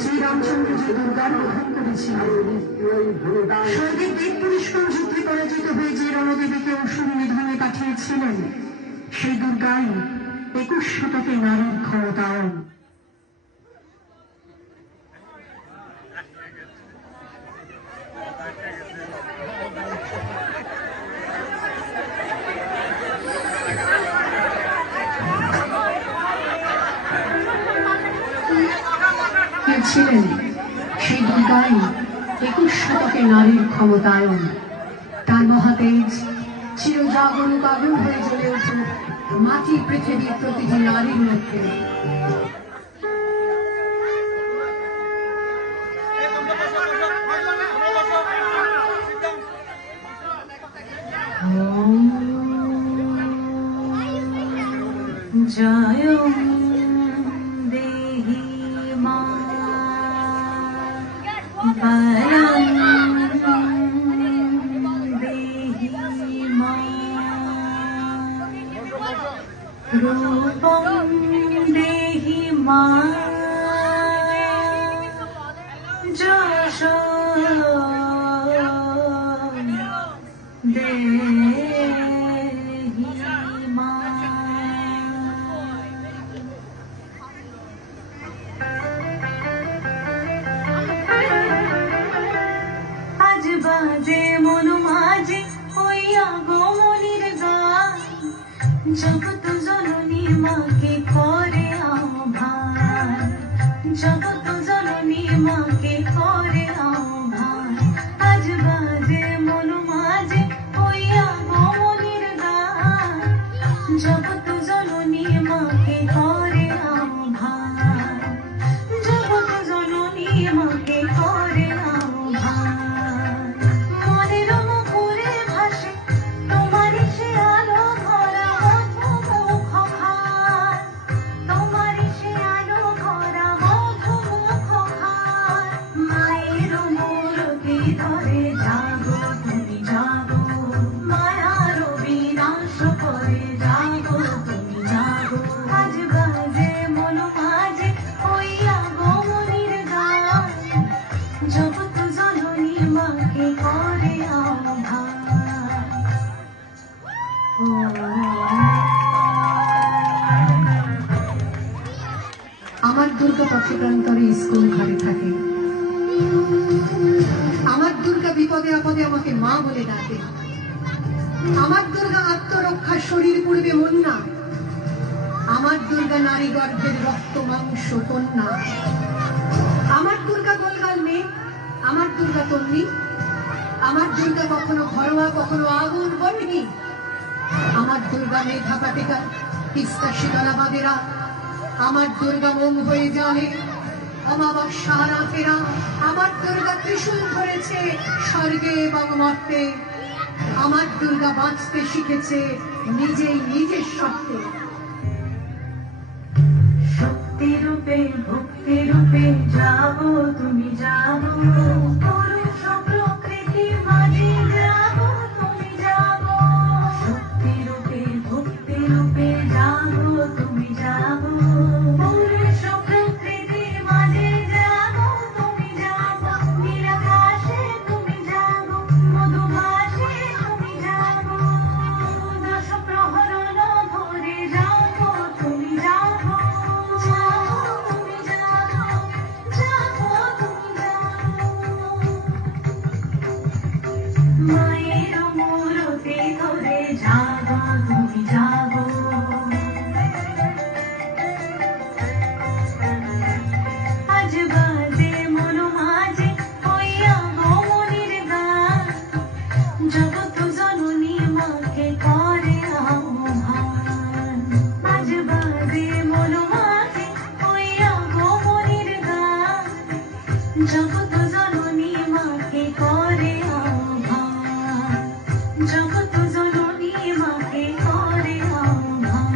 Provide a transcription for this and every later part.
শ্রীরামচন্দ্র যে দুর্গার গ্রহণ করেছিল, স্বর্গের দেব পুরস্কার যুদ্ধে পরাজিত হয়ে যে রণদেবীকে অসুর নিধনে পাঠিয়েছিলেন, সেই দুর্গাই 21 শতকে নারীর ক্ষমতায়ন। ছিলেন সেই দুর্গাই 21 শতকে নারীর ক্ষমতায়ন। তার মহাতেজ চিরজাগর কাগর হয়ে জ্বলে উঠুক মাটি পৃথিবীর প্রতিটি নারীর মধ্যে। জয় रूपं देहि मां যশো দেহি মাं। আজ বাজে মন মাঝে হইয়া গোমনির গান, জগৎ জননী মাকে করে আহ্বান, জগৎ জননী মাকে করে আহ্বান। আজ বাজে মন মাঝে হইয়া গোমনির গান, জগৎ জননী মাকে করে আহ্বান, জগৎ জননী মাকে করে আহ্বান। মনের মুখরে ভাসে তোমারই সে আলো ধরা, তোমারই সে আলো ধরা মধুমুখ খান। মায়ের মূরতি ধরে জাগো তুমি জাগো, মায়ার বিনাশ করে জাগো তুমি জাগো। আজ বাজে মন মাঝে হইয়া গোমনির গান, জগৎ জননী মাকে করে আহ্বান। আমার দুর্গা পথপ্রান্তরে স্কুল ঘরে থাকে, আমার দুর্গা বিপদে আপদে আমাকে মা বলে ডাকে, আমার দুর্গা আত্মরক্ষা শরীর পূর্বে মন্না, আমার দুর্গা নারী গর্ভের রক্ত মাংস কন্যা। আমার দুর্গা গোলগাল মেয়ে, আমার দুর্গা তন্নি, আমার দুর্গা কখনো ঘরোয়া কখনো আগুন বর্ণী। আমার দুর্গা মেধা পাটিকার তিস্তা শীতলা বাদেরা, আমার দুর্গা মোম হয়ে জানে অমাবস্যা রাতেরা। আমার দুর্গা ত্রিশূল ধরেছে স্বর্গে এবং মর্তে, আমার দুর্গা বাঁচতে শিখেছে নিজেই নিজের সত্ত্বে। শক্তি রূপে ভক্তি রূপে যাবো তুমি যাবো, পুরুষ প্রকৃতি মাঝে যাবো তুমি যাবো। শক্তি রূপে ভক্তি জাগো তুমি জাগো আজ বাজে মন মাঝে হইয়া মনির গান জগৎ জননী মাকে করে আহ্বান আজ বাজে মন মাঝে হইয়া মনির গান জগৎ জননী মাকে করে আহ্বান জগৎ জননী মাকে করে আহ্বান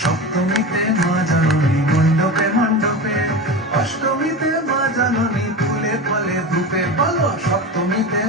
সপ্তমীতে মা জাননী মণ্ডপে মণ্ডপে, অষ্টমীতে মা জাননী ফুলে ফলে ধূপে, বলো সপ্তমীতে